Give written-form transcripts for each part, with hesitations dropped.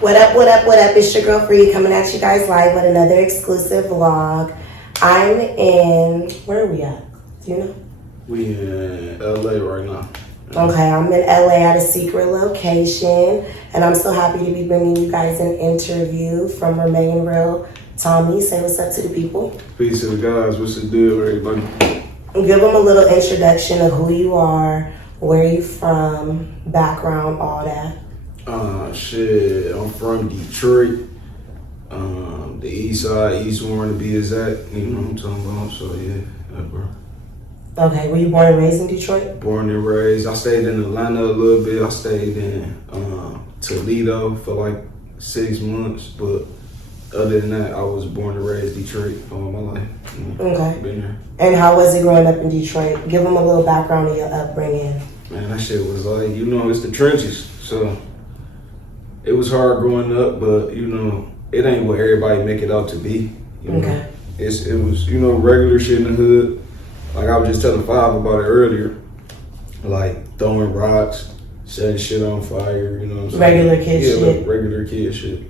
What up, what up, what up? It's your girl Free coming at you guys live with another exclusive vlog. I'm in, where are we at? Do you know? We in LA right now. Okay, I'm in LA at a secret location, and I'm so happy to be bringing you guys an interview from Remain Real. Tommy, say what's up to the people. Peace to the guys. What's the deal, everybody? Give them a little introduction of who you are, where you from, background, all that. Shit, I'm from Detroit. The east side, East Warren to be exact. You know what I'm talking about, so yeah, bro. Okay, were you born and raised in Detroit? Born and raised. I stayed in Atlanta a little bit. I stayed in Toledo for like 6 months, but other than that, I was born and raised Detroit all my life. Okay. Been there. And how was it growing up in Detroit? Give them a little background of your upbringing. Man, that shit was like, you know, it's the trenches. So it was hard growing up, but you know, it ain't what everybody make it out to be. You know? Okay. It was, you know, regular shit in the hood. Like I was just telling Five about it earlier. Like throwing rocks, setting shit on fire, you know what I'm saying? Regular kid shit. Like regular kid shit.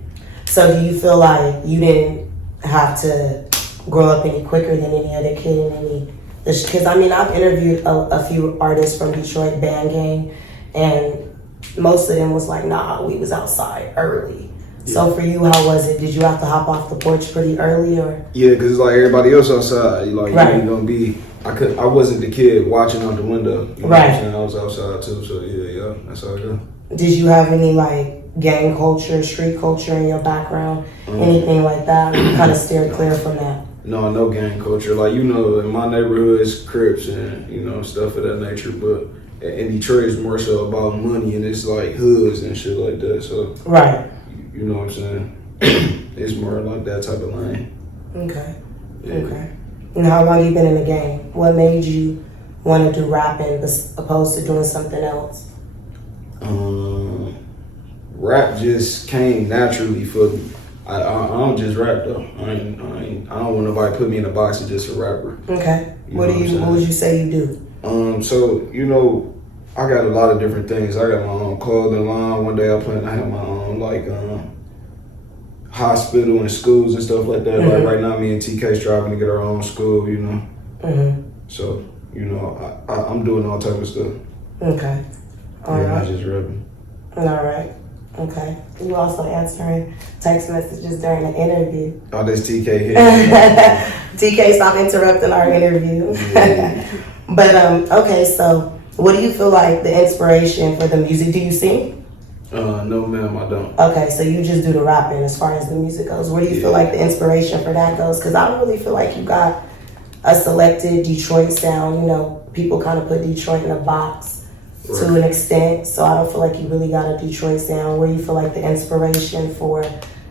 So do you feel like you didn't have to grow up any quicker than any other kid in any? Because I mean, I've interviewed a few artists from Detroit, Band Gang, and most of them was like, nah, we was outside early. Yeah. So for you, how was it? Did you have to hop off the porch pretty early, or? Yeah, because it's like everybody else outside. Like right. You ain't gonna be. I wasn't the kid watching out the window. You know right. What I'm saying? I was outside too. So yeah, that's how I go. Did you have any like gang culture, street culture in your background? Anything like that? You kind of steered clear from that. No gang culture. Like, you know, in my neighborhood, it's Crips and, you know, stuff of that nature. But in Detroit, it's more so about money and it's like hoods and shit like that. So, right. You know what I'm saying? It's more like that type of lane. Okay. Yeah. Okay. And how long you been in the game? What made you want to do rapping as opposed to doing something else? Rap just came naturally for me. I don't just rap though. I don't want nobody to put me in a box as just a rapper. Okay. What would you say you do? So you know, I got a lot of different things. I got my own clothing line. One day I plan to have my own like hospital and schools and stuff like that. Mm-hmm. Like right now, me and TK striving to get our own school. You know. Mm-hmm. So you know, I'm doing all type of stuff. Okay. All right. Not just rapping. All right. Okay. You also answering text messages during the interview. Oh, this TK here. TK, stop interrupting our interview. Yeah. But okay, so what do you feel like the inspiration for the music? Do you sing? No, ma'am, I don't. Okay, so you just do the rapping as far as the music goes. Where do you feel like the inspiration for that goes? Because I don't really feel like you got a selected Detroit sound. You know, people kind of put Detroit in a box. Right. To an extent, so I don't feel like you really got a Detroit sound. Where you feel like the inspiration for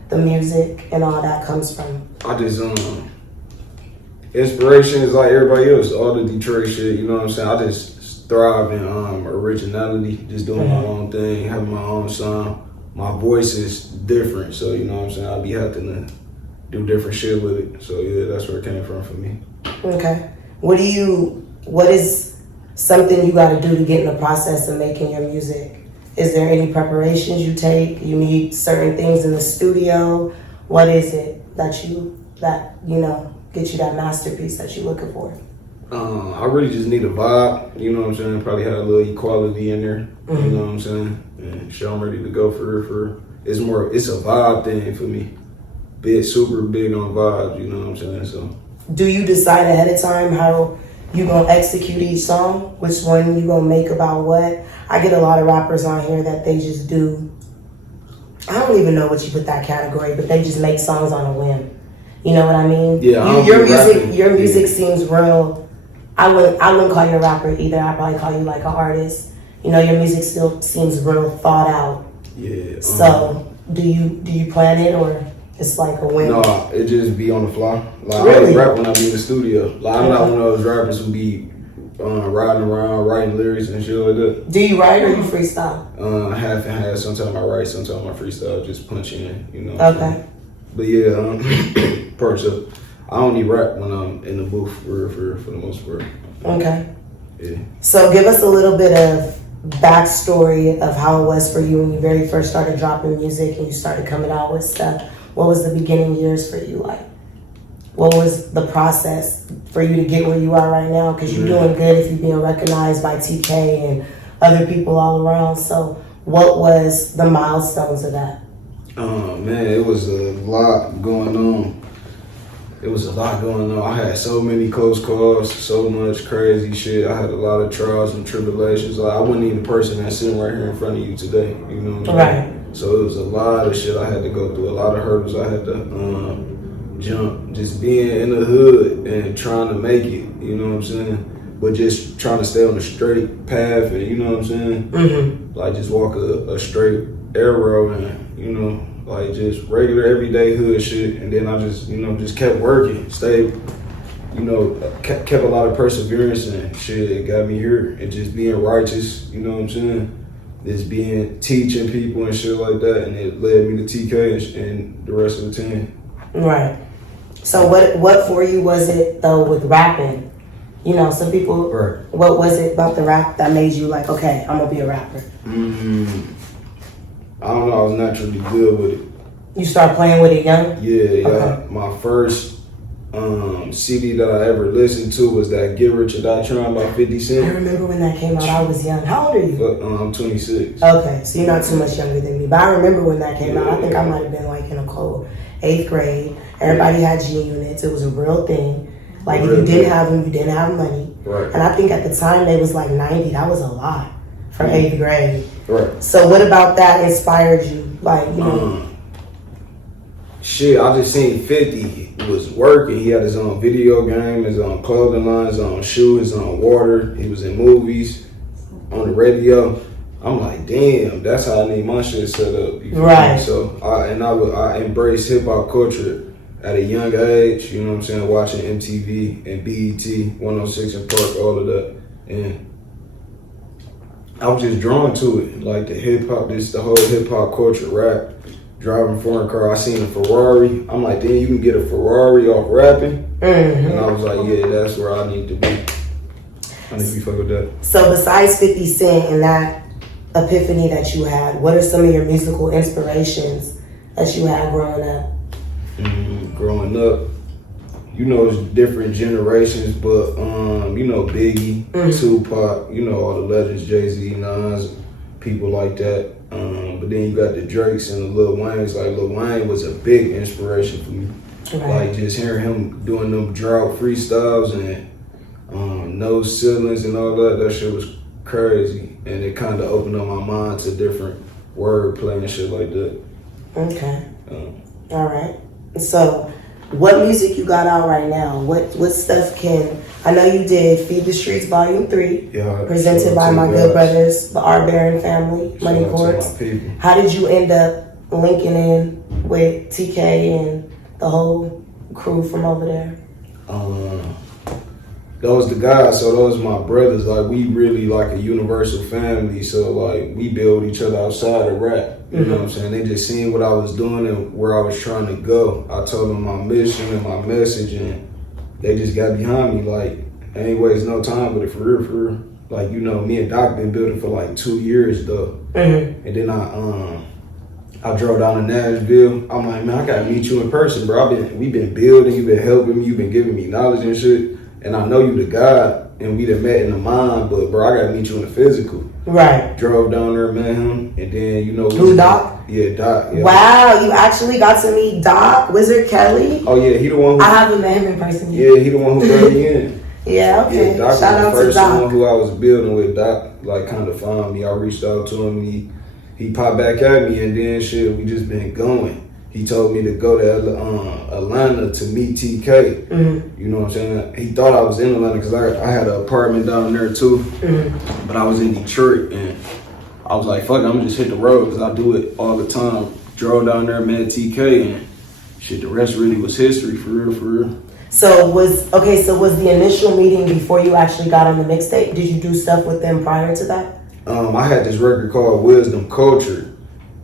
the music and all that comes from? I just inspiration is like everybody else, all the Detroit shit. You know what I'm saying? I just thrive in originality, just doing my own thing, having my own sound. My voice is different, so you know what I'm saying. I'll be having to do different shit with it. So yeah, that's where it came from for me. Okay, what is something you got to do to get in the process of making your music? Is there any preparations you take? You need certain things in the studio? What is it that you know get you that masterpiece that you're looking for? I really just need a vibe. You know what I'm saying? Probably have a little equality in there. Mm-hmm. You know what I'm saying? And sure, I'm ready to go for it's a vibe thing for me. Super big on vibes. You know what I'm saying? So, do you decide ahead of time how you gonna execute each song, which one you gonna make about what? I get a lot of rappers on here that they just do, I don't even know what you put that category, but they just make songs on a whim. You know what I mean? Yeah. Your music seems real. I wouldn't call you a rapper either. I'd probably call you like an artist. You know, your music still seems real thought out. Yeah. So do you plan it or it's like a whim? No, it just be on the fly. Like really? I only rap when I be in the studio. Like I'm not one of those rappers who be riding around writing lyrics and shit like that. Do you write or you freestyle? Half and half. Sometimes I write, sometimes I freestyle. Just punch in, you know. Okay. But yeah, parts of. I only rap when I'm in the booth for the most part. Okay. Yeah. So give us a little bit of backstory of how it was for you when you very first started dropping music and you started coming out with stuff. What was the beginning years for you like? What was the process for you to get where you are right now? Because you're doing good if you're being recognized by TK and other people all around. So what was the milestones of that? Man, it was a lot going on. I had so many close calls, so much crazy shit. I had a lot of trials and tribulations. Like, I wasn't even the person that's sitting right here in front of you today. You know what I'm saying? Right. So it was a lot of shit I had to go through, a lot of hurdles I had to jump. Just being in the hood and trying to make it, you know what I'm saying? But just trying to stay on the straight path and, you know what I'm saying? Mm-hmm. Like, just walk a straight arrow and, you know, like just regular everyday hood shit. And then I just, you know, just kept working, stayed, you know, kept a lot of perseverance and shit. It got me here. And just being righteous, you know what I'm saying? Just teaching people and shit like that. And it led me to TK and the rest of the team. Right. So what for you was it though with rapping? You know, some people, right. What was it about the rap that made you like, okay, I'm gonna be a rapper? I don't know, I was naturally good with it. You start playing with it young? Yeah. Okay. My first CD that I ever listened to was that Get Rich or Die Trying by 50 I Cent. remember when that came out, I was young. How old are you? But I'm 26. Okay, so you're not too much younger than me. But I remember when that came out. I think I might have been like in a cold 8th grade. Everybody had G units. It was a real thing. Like if you didn't have them, you didn't have money. Right. And I think at the time they was like 90. That was a lot for 8th grade. Right. So what about that inspired you? Like, you know. Shit, I just seen 50 was working. He had his own video game, his own clothing line, his own shoe, his own water. He was in movies, on the radio. I'm like, damn, that's how I need my shit set up. Right. So I embraced hip hop culture at a young age. You know what I'm saying? Watching MTV and BET, 106 and Park, all of that, and I was just drawn to it, like the hip hop, the whole hip hop culture, rap. Driving a foreign car, I seen a Ferrari. I'm like, damn, you can get a Ferrari off rapping? Mm-hmm. And I was like, yeah, that's where I need to be. I need to be fuck with that. So besides 50 Cent and that epiphany that you had, what are some of your musical inspirations that you had growing up? Growing up, you know, it's different generations, but, you know, Biggie, Tupac, you know, all the legends, Jay-Z, Nas, people like that. But then you got the Drakes and the Lil Waynes. Like, Lil Wayne was a big inspiration for me. Right. Like, just hearing him doing them drought freestyles and no ceilings and all that shit was crazy. And it kind of opened up my mind to different wordplay and shit like that. Okay. All right. So, what music you got out right now? What stuff I know you did Feed the Streets Volume 3, presented by my good brothers, the R. Barron family, Money Courts. How did you end up linking in with TK and the whole crew from over there? Those the guys, so those my brothers. Like, we really like a universal family, so like we build each other outside of rap. You know what I'm saying? They just seen what I was doing and where I was trying to go. I told them my mission and my message, and they just got behind me. Like, ain't waste no time with it, for real. Like, you know, me and Doc been building for like 2 years though. And then I drove down to Nashville. I'm like, man, I gotta meet you in person, bro. We been building, you been helping me, you been giving me knowledge and shit. And I know you the God, and we done met in the mind, but bro, I gotta meet you in the physical. Right. Drove down there, met him, and then, you know. Who, Doc? Yeah, Doc. Yeah. Wow, you actually got to meet Doc, Wizard Kelly? Oh yeah, he the one who. I haven't met him in person yet. Yeah, he the one who brought me in. Yeah, okay. Yeah, Doc Shout out was the to first Doc. one who I was building with. Doc, like, kind of found me. I reached out to him, he popped back at me, and then shit, we just been going. He told me to go to Atlanta to meet TK. You know what I'm saying? He thought I was in Atlanta because I had an apartment down there too. But I was in Detroit, and I was like, fuck it, I'm gonna just hit the road because I do it all the time. Drove down there, met TK, and shit, the rest really was history, for real. So was the initial meeting before you actually got on the mixtape? Did you do stuff with them prior to that? I had this record called Wisdom Culture.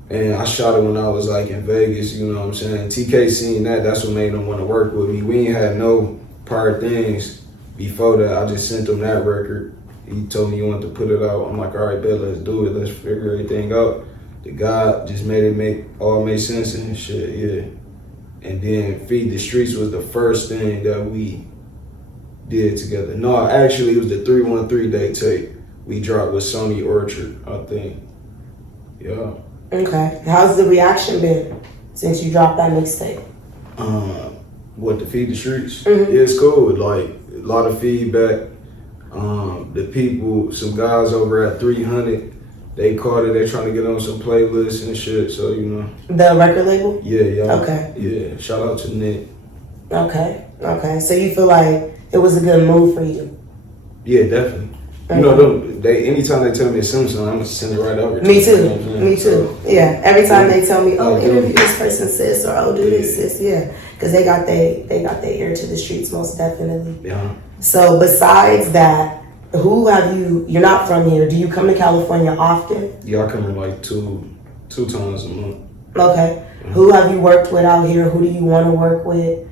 And I shot it when I was like in Vegas, you know what I'm saying? TK seen that's what made them want to work with me. We ain't had no prior things before that. I just sent them that record. He told me he wanted to put it out. I'm like, all right, bet, let's do it. Let's figure everything out. The guy just made it make sense and shit, yeah. And then Feed the Streets was the first thing that we did together. No, actually, it was the 313 day tape we dropped with Sony Orchard, I think. Yeah. Okay. How's the reaction been since you dropped that mixtape? What, to Feed the Streets? Mm-hmm. Yeah, it's cool. Like, a lot of feedback. The people, some guys over at 300, they caught it. They're trying to get on some playlists and shit. So, you know. The record label? Yeah. Okay. Yeah. Shout out to Nick. Okay. So you feel like it was a good move for you? Yeah, definitely. Okay. You know, anytime they tell me to send something, I'm gonna send it right over to Me them, too. you know what I'm saying? Me too. Yeah. Every time they tell me, oh, Yeah. interview this person, sis, or oh, do this, sis. Yeah. Because they got their ear to the streets, most definitely. Yeah. So besides that, who have you're not from here. Do you come to California often? Yeah, I come in like two times a month. Okay. Yeah. Who have you worked with out here? Who do you want to work with?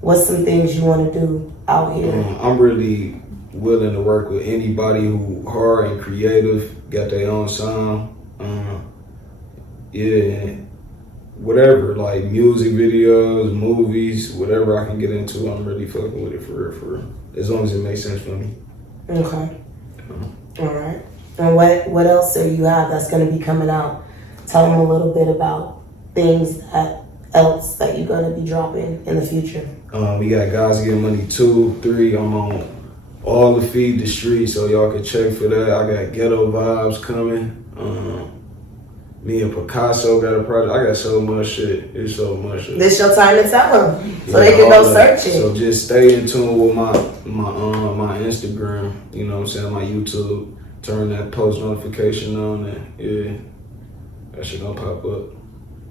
What's some things you want to do out here? I'm really willing to work with anybody who hard and creative, got their own sound. Yeah, whatever, like music videos, movies, whatever I can get into, I'm really fucking with it for real. As long as it makes sense for me. Okay. All right. And what else do you have that's going to be coming out? Tell them a little bit about things that you're going to be dropping in the future. We got Guys Get Money 2, 3. I'm on all the Feed the Streets, so y'all can check for that. I got Ghetto Vibes coming. Me and Picasso got a project. I got so much shit. It's so much shit. This your time to tell them, so they can go search it. So just stay in tune with my Instagram. You know what I'm saying? My YouTube. Turn that post notification on, and yeah, that shit gonna pop up.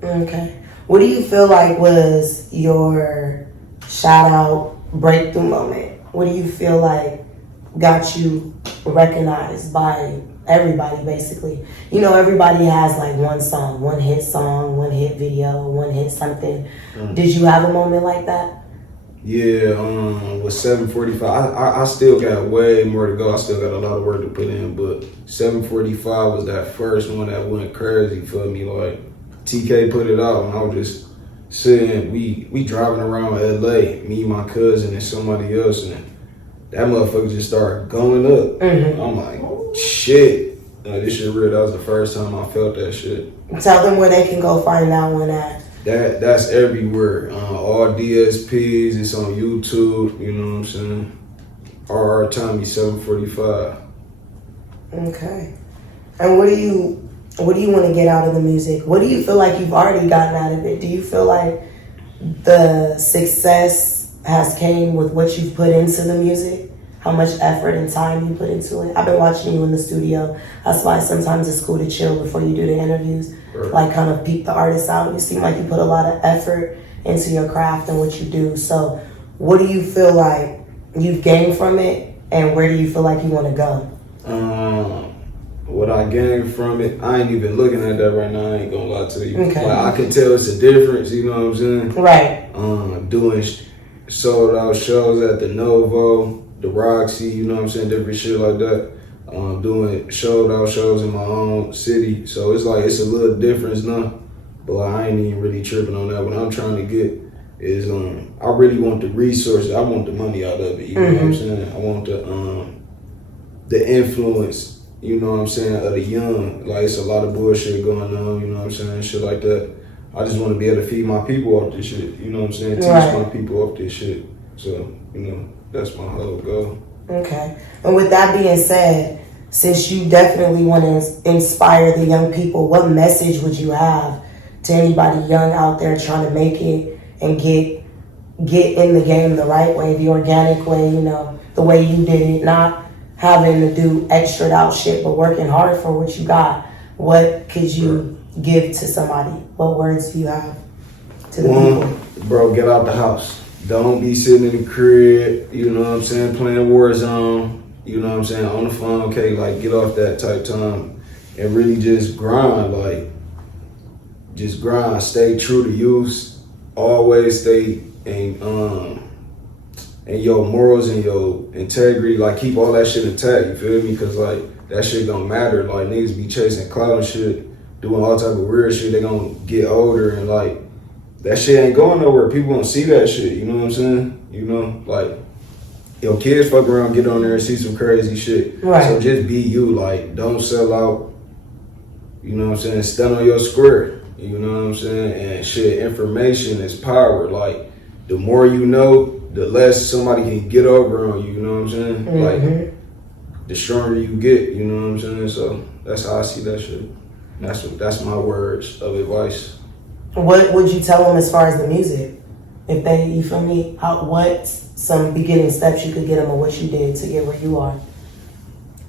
Okay. What do you feel like was your shout out breakthrough moment? What do you feel like got you recognized by everybody, basically? You know, everybody has like one song, one hit video, one hit something. Did you have a moment like that? Yeah, with 745, I still got way more to go. I still got a lot of work to put in, but 745 was that first one that went crazy for me. Like, TK put it out, and I was just sitting, we driving around LA, me, my cousin, and somebody else, and that motherfucker just started going up. Mm-hmm. I'm like, shit, this shit real. That was the first time I felt that shit. Tell them where they can go find that one at. That's everywhere. All DSPs, it's on YouTube, you know what I'm saying? RRTOMMY 745. Okay. And what do you want to get out of the music? What do you feel like you've already gotten out of it? Do you feel like the success has came with what you've put into the music? How much effort and time you put into it? I've been watching you in the studio. That's why sometimes it's cool to chill before you do the interviews. Right. Like kind of peep the artist out. You seem like you put a lot of effort into your craft and what you do. So what do you feel like you've gained from it, and where do you feel like you want to go? What I gained from it, I ain't even looking at that right now. I ain't gonna lie to you. Okay. Like, I can tell it's a difference, you know what I'm saying? Right. Doing sold out shows at the Novo, the Roxy, you know what I'm saying, different shit like that. Doing sold out shows in my own city. So it's like, it's a little difference now, but I ain't even really tripping on that. What I'm trying to get is, I really want the resources. I want the money out of it, you know what I'm saying? I want the influence, you know what I'm saying, of the young. Like, it's a lot of bullshit going on, you know what I'm saying, shit like that. I just want to be able to feed my people off this shit, you know what I'm saying, teach my people off this shit. So, you know, that's my whole goal. Okay. And with that being said, since you definitely want to inspire the young people, what message would you have to anybody young out there trying to make it and get in the game the right way, the organic way, you know, the way you did it, not having to do extra out shit, but working hard for what you got? What could you give to somebody? What words do you have to the people? Bro, get out the house. Don't be sitting in the crib, you know what I'm saying, playing Warzone, you know what I'm saying, on the phone, okay, like, get off that type time and really just grind, like, just grind, stay true to you, always stay, and and your morals and your integrity, like keep all that shit intact, you feel me? Because like that shit don't matter. Like niggas be chasing clout and shit, doing all type of weird shit. They gonna get older and like that shit ain't going nowhere. People gonna see that shit, you know what I'm saying? You know, like your kids fuck around, get on there and see some crazy shit. Right. So just be you, like don't sell out. You know what I'm saying? Stand on your square. You know what I'm saying? And shit, information is power. Like the more you know, the less somebody can get over on you, you know what I'm saying? Mm-hmm. Like, the stronger you get, you know what I'm saying? So, that's how I see that shit. That's my words of advice. What would you tell them as far as the music? If they, you feel me? What some beginning steps you could get them or what you did to get where you are?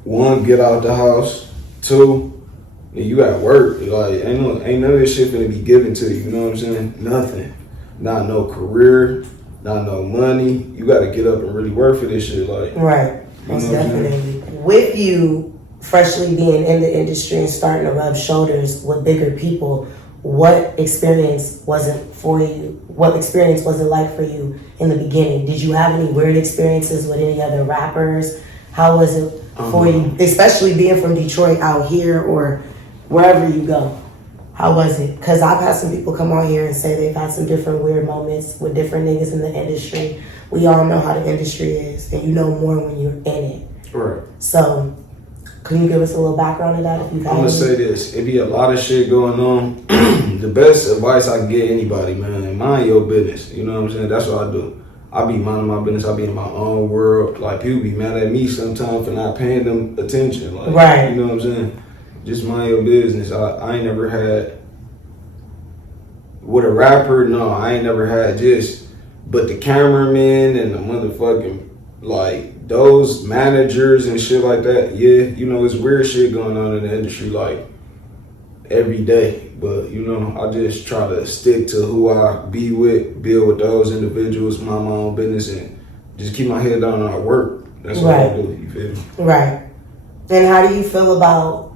1, get out the house. 2, you at work. Like, ain't none of this shit gonna be given to you, you know what I'm saying? Nothing. Not no career. Not no money. You got to get up and really work for this shit. Like, right, most definitely. With you freshly being in the industry and starting to rub shoulders with bigger people, what experience was it for you? What experience was it like for you in the beginning? Did you have any weird experiences with any other rappers? How was it for you, especially being from Detroit out here or wherever you go? How was it? Because I've had some people come on here and say they've had some different weird moments with different niggas in the industry. We all know how the industry is, and you know more when you're in it. right. So, can you give us a little background of that? If you've had I'm going to say this. It be a lot of shit going on. The best advice I can get anybody, man, mind your business. You know what I'm saying? That's what I do. I be minding my business. I be in my own world. Like, people be mad at me sometimes for not paying them attention. Like, right. You know what I'm saying? Just mind your business. I ain't never had, with a rapper, no, I ain't never had but the cameraman and the motherfucking, like, those managers and shit like that, yeah, you know, it's weird shit going on in the industry, like, every day. But, you know, I just try to stick to who I be with, build with those individuals, mind my own business, and just keep my head down and I work. That's what I do, you feel me? Right. And how do you feel about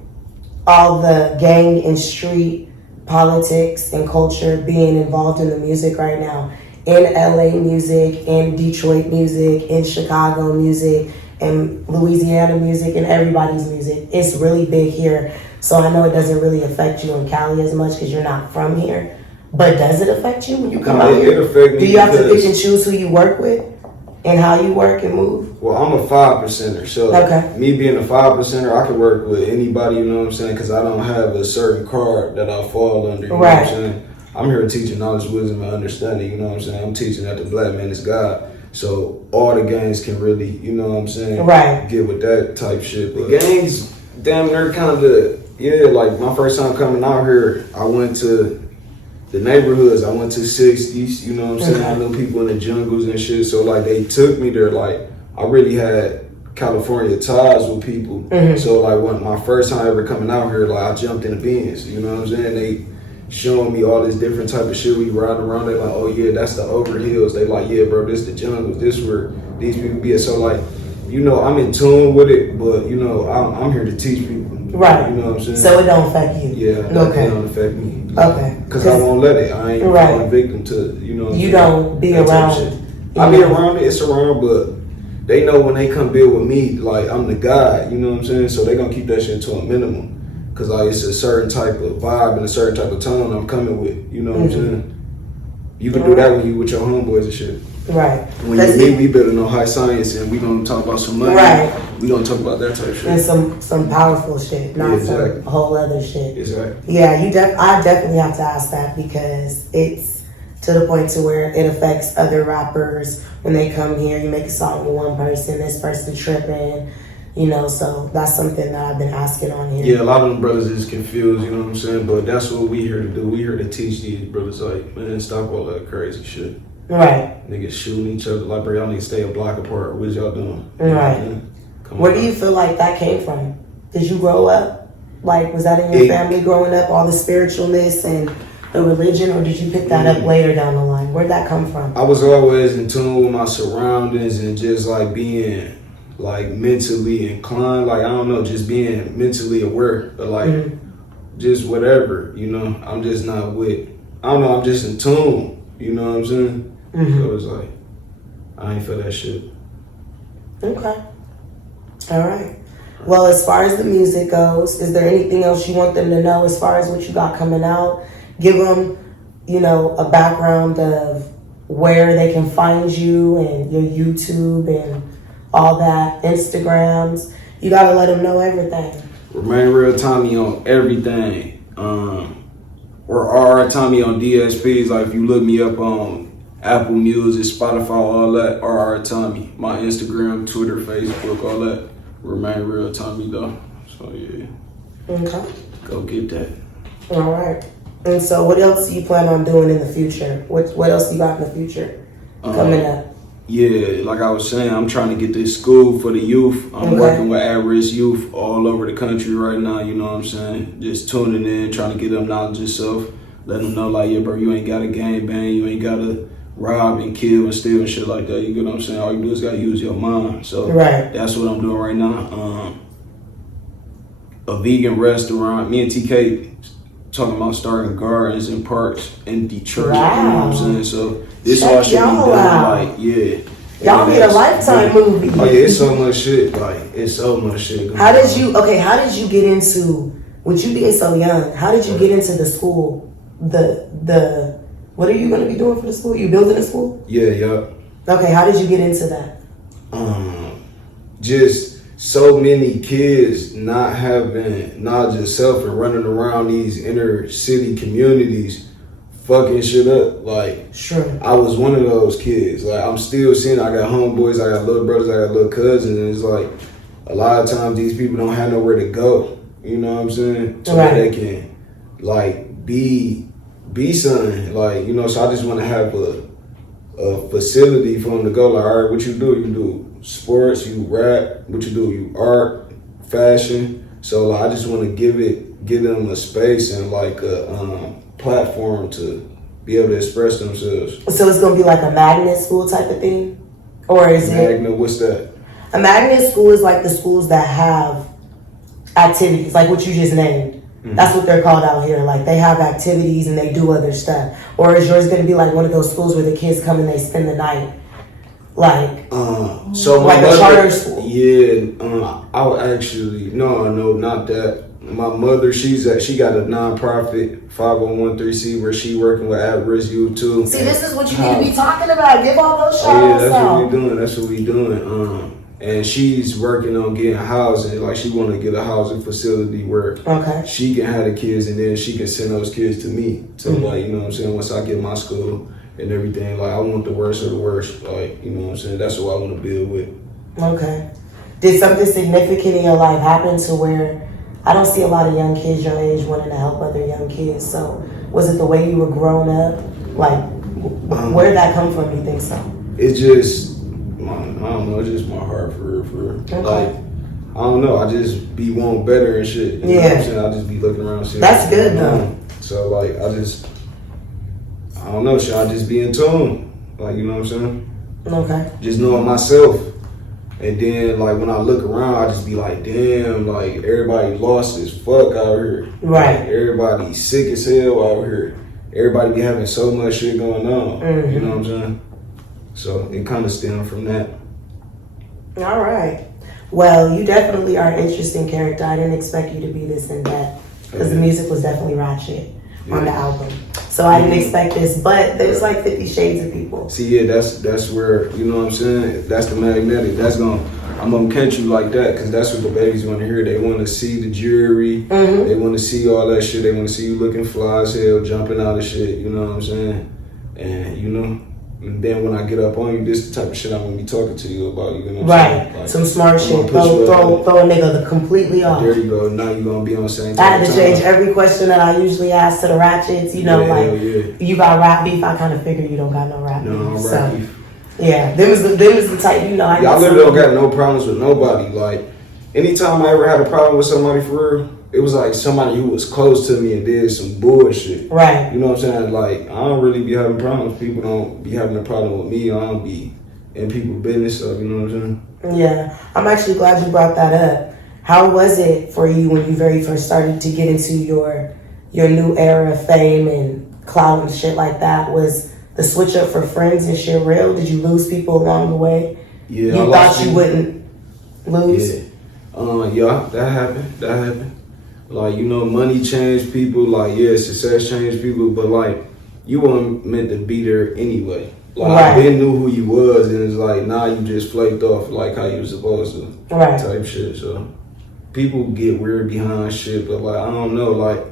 all the gang and street politics and culture being involved in the music right now? In LA music, in Detroit music, in Chicago music, and Louisiana music, and everybody's music. It's really big here. So I know it doesn't really affect you in Cali as much because you're not from here. But does it affect you when you come out here? It affect me. Do you have to pick and choose who you work with and how you work and move? Well, I'm a 5%er, so me being a 5%er, I can work with anybody, you know what I'm saying? Because I don't have a certain card that I fall under, you know what I'm saying? I'm here teaching knowledge, wisdom, and understanding, you know what I'm saying? I'm teaching that the black man is God. So all the gangs can really, you know what I'm saying? Get with that type shit. But the gangs, damn, they're kind of, like my first time coming out here, I went to the neighborhoods. I went to 60s, you know what I'm saying? I knew people in the jungles and shit. So like they took me there. Like I really had California ties with people. So like when my first time ever coming out here, like I jumped in the bins, you know what I'm saying? They showing me all this different type of shit. We riding around, they like, oh yeah, that's the over hills. They like, yeah, bro, this the jungles. This where these people be at. So like, you know, I'm in tune with it, but you know, I'm here to teach people. Right. You know what I'm saying? So it don't affect you. Yeah. That don't affect me. Okay. Because I won't let it. I ain't a victim to, you know. You don't be around. I be around it. It's around, but they know when they come build with me, like I'm the guy. You know what I'm saying? So they gonna keep that shit to a minimum. Cause like it's a certain type of vibe and a certain type of tone I'm coming with. You know what I'm saying? You can do that when you with your homeboys and shit. Right. When you meet, we building on high science and we gonna talk about some money. Right. We gonna talk about that type of shit. And some powerful shit, not some whole other shit. Exactly. Yeah, I definitely have to ask that because it's to the point to where it affects other rappers when they come here. You make a song with one person, this person tripping. You know, so that's something that I've been asking on here. Yeah, a lot of them brothers is confused, you know what I'm saying? But that's what we here to do. We here to teach these brothers, like, man, stop all that crazy shit. Right. Niggas shooting each other. Like, bro, y'all need to stay a block apart. What y'all doing? Right. Where do you feel like that came from? Did you grow up? Like, was that in your family growing up, all the spiritualness and the religion, or did you pick that up later down the line? Where'd that come from? I was always in tune with my surroundings and just, like, being like mentally inclined, like I don't know, just being mentally aware, but like just whatever, you know. I'm just not with, I don't know, I'm just in tune, you know what I'm saying? So it's like I ain't feel that shit. Okay. All right. Well, as far as the music goes, is there anything else you want them to know as far as what you got coming out? Give them, you know, a background of where they can find you and your YouTube and all that, Instagrams. You got to let them know everything. Remain Real Tommy on everything. Or RRTOMMY on DSPs. Like if you look me up on Apple Music, Spotify, all that, RRTOMMY. My Instagram, Twitter, Facebook, all that. Remain Real Tommy though. So yeah. Okay. Go get that. All right. And so what else do you plan on doing in the future? What else you got in the future coming up? Yeah, like I was saying, I'm trying to get this school for the youth. I'm working with at-risk youth all over the country right now, you know what I'm saying? Just tuning in, trying to get them knowledge of self. Let them know like, yeah, bro, you ain't got to gang bang, you ain't got to rob and kill and steal and shit like that. You get what I'm saying? All you do is got to use your mind. So that's what I'm doing right now. A vegan restaurant. Me and TK talking about starting gardens and parks in Detroit. Wow. You know what I'm saying? So this all should be done like, yeah. Y'all need a Lifetime movie. Oh yeah, it's so much shit. Like, it's so much shit. How did you get into, with you being so young, how did you get into the school? What are you going to be doing for the school? You building a school? Yeah. Okay, how did you get into that? Just so many kids not having knowledge of self and running around these inner city communities fucking shit up. Like, sure. I was one of those kids. Like, I'm still seeing, I got homeboys, I got little brothers, I got little cousins, and it's like, a lot of times these people don't have nowhere to go. You know what I'm saying? So that they can, like, be something. Like, you know, so I just want to have a facility for them to go. Like, all right, what you do? You do sports, you rap, what you do? You art, fashion. So like, I just want to give them a space and like a platform to be able to express themselves. So it's gonna be like a magnet school type of thing, or is magnet? What's that? A magnet school is like the schools that have activities, like what you just named. Mm-hmm. That's what they're called out here. Like they have activities and they do other stuff. Or is yours gonna be like one of those schools where the kids come and they spend the night? Like, so like a charter school. Yeah, I would actually no, not that. My mother, she got a nonprofit 501(c) where she working with at-risk youth too. See, this is what you need to be talking about. Give all those shout outs out. That's what we doing. And she's working on getting housing. Like she want to get a housing facility where she can have the kids and then she can send those kids to me. So like, you know what I'm saying? Once I get my school and everything, like I want the worst of the worst. Like, you know what I'm saying? That's what I want to build with. Okay. Did something significant in your life happen to where I don't see a lot of young kids your age wanting to help other young kids? So was it the way you were growing up? Like, where did that come from, you think so? It's just, I don't know, it's just my heart for real. Okay. Like, I don't know, I just be wanting better and shit. You know what I'm saying? I just be looking around shit. That's good though. So like, I don't know, shit, I just be in tune. Like, you know what I'm saying? Okay. Just knowing myself. And then, like, when I look around, I just be like, damn, like, everybody lost as fuck out here. Right. Like, everybody sick as hell out here. Everybody be having so much shit going on. Mm-hmm. You know what I'm saying? So, it kind of stemmed from that. All right. Well, you definitely are an interesting character. I didn't expect you to be this and that. Because the music was definitely ratchet on the album. So I didn't expect this, but there's like 50 shades of people. See, yeah, that's where, you know what I'm saying? That's the magnetic. I'm gonna catch you like that because that's what the babies want to hear. They want to see the jewelry. Mm-hmm. They want to see all that shit. They want to see you looking fly as hell, jumping out of shit. You know what I'm saying? And you know, and then when I get up on you, this is the type of shit I'm gonna be talking to you about. You know what I'm saying? Like, some smart shit. Throw a nigga completely off. There you go. Now you're gonna be on the same. I had to change every question that I usually ask to the ratchets. You know, you got rap beef. I kind of figure you don't got no rap beef. No, rap beef. Yeah, them is the type, you know. Y'all literally don't got no problems with nobody. Like, anytime I ever had a problem with somebody for real, it was like somebody who was close to me and did some bullshit. Right. You know what I'm saying? Like, I don't really be having problems. People don't be having a problem with me. I don't be in people's business, so you know what I'm saying? Yeah. I'm actually glad you brought that up. How was it for you when you very first started to get into your new era of fame and clout and shit like that? Was the switch up for friends and shit real? Did you lose people along the way? Yeah, You thought you wouldn't lose? Yeah, that happened. Like, you know, money changed people. Like, yeah, success changed people. But, like, you weren't meant to be there anyway. Like, Right. I been knew who you was. And it's like, nah, you just flaked off like how you was supposed to. Right. Type shit. So, people get weird behind shit. But, like, I don't know. Like,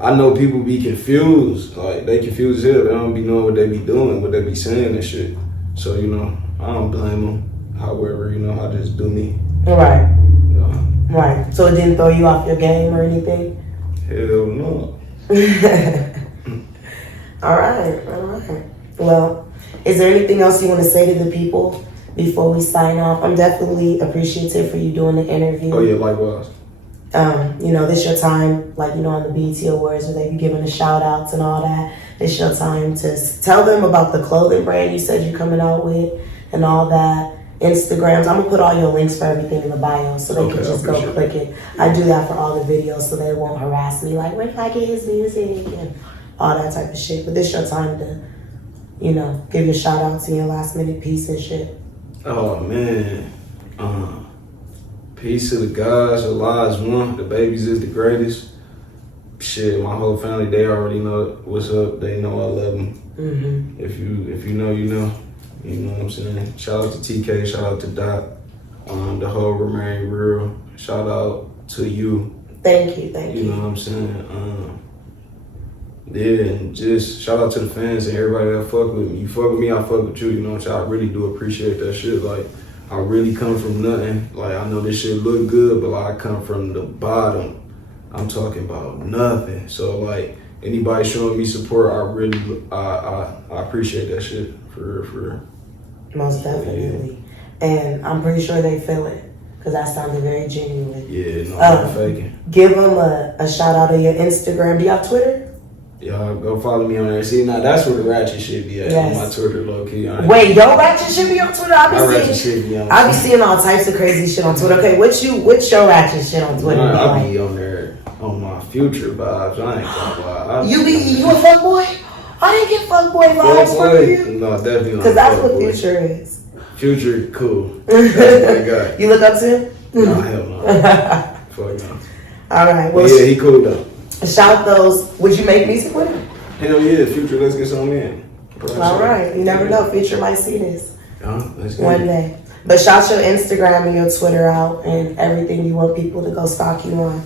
I know people be confused. Like, they confused as hell. They don't be knowing what they be doing, what they be saying and shit. So, you know, I don't blame them. However, you know, I just do me. Right. You know. Right. So it didn't throw you off your game or anything? Hell no. All right. Well, is there anything else you want to say to the people before we sign off? I'm definitely appreciative for you doing the interview. Oh, yeah, likewise. You know, this your time, like, you know, on the BET Awards where they be giving the shout outs and all that. It's your time to tell them about the clothing brand you said you're coming out with and all that. Instagrams. I'm gonna put all your links for everything in the bio so they can just go click it. I do that for all the videos so they won't harass me like, where can I get his music and all that type of shit. But this your time to, you know, give your shout outs and your last minute piece and shit. Oh man. Peace to the guys, the lives one, the babies is the greatest. Shit, my whole family, they already know what's up. They know I love them. Mm-hmm. If you know, you know. You know what I'm saying? Shout out to TK, shout out to Doc, the whole Remain Real. Shout out to you. Thank you. You know what I'm saying? Yeah, and just shout out to the fans and everybody that fuck with me. You fuck with me, I fuck with you. You know what I'm saying? I really do appreciate that shit. Like, I really come from nothing. Like, I know this shit look good, but like, I come from the bottom. I'm talking about nothing. So like, anybody showing me support, I appreciate that shit for real. Most definitely. And I'm pretty sure they feel it because that sounded very genuine. Yeah, no, I'm not faking. Give them a shout out of your Instagram. Do you have Twitter? Y'all go follow me on there. See, now that's where the ratchet shit be at. Yes. On my Twitter, low key. Wait, don't ratchet shit be on Twitter? I be seeing seeing all types of crazy shit on Twitter. Okay, what's your ratchet shit on Twitter? I be on there on my future vibes. I ain't gonna lie. You a fuckboy? I didn't get fuckboy vibes from you. No, definitely not. Because that's what Future is. Future, cool. That's my guy. You look up to him? No, hell no. Fuck no. All right. Well, yeah, he cool though. Shout those. Would you make music with him? Hell yeah, Future. Let's get some in. All right. You never know. Future might see this Let's one day. But shout your Instagram and your Twitter out and everything you want people to go stalk you on.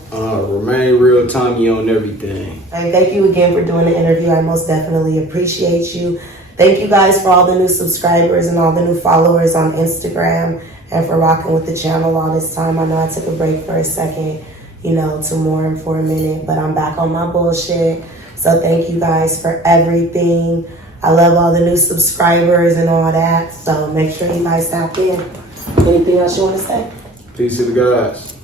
Remain Real, Tommy on everything. And thank you again for doing the interview. I most definitely appreciate you. Thank you guys for all the new subscribers and all the new followers on Instagram and for rocking with the channel all this time. I know I took a break for a second, you know, to mourn for a minute, but I'm back on my bullshit. So thank you guys for everything. I love all the new subscribers and all that. So make sure you guys tap in. Anything else you want to say? Peace to the guys.